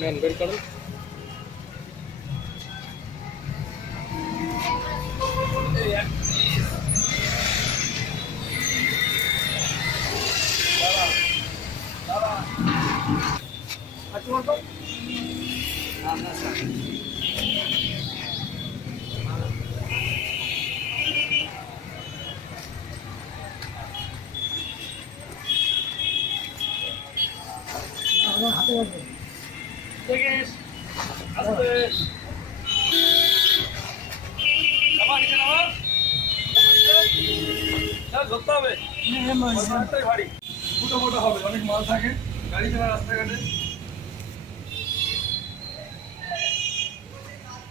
নেন বের করুন। হাতে ধরতে হবে ভারী মোটা মোটা হবে, অনেক মাল থাকে গাড়ি চালা রাস্তাঘাটে।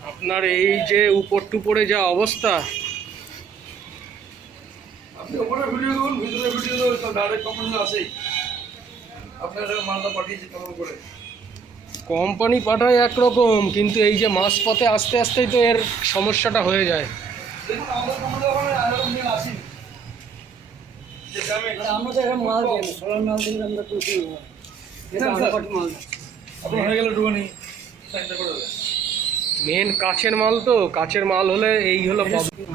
আপনার এই যে উপর টুপরে যা অবস্থা, আপনি ওপরে ভিডিও করুন, ভিতরে ভিডিও দেবেন, সব ডাইরেক্ট কোম্পানি আসেই। আপনার মালটা পাঠিয়েছি কেমন করে, কোম্পানি পাঠায় একরকম, কিন্তু এই যে মাঝপথে আস্তে আস্তেই তো এর সমস্যাটা হয়ে যায়। দেখুন আমাদের কোম্পানি ওখানে আরো মেল আসেনি, আমরা তো এখন মাল দিই না, সোলার মাল দিলে আমরা তো আপনার হয়ে গেলে ডুবানি সাইনটা করে দেবেন। মেন কাচের মাল তো, কাচের মাল হলে এই হলো প্রবলেম।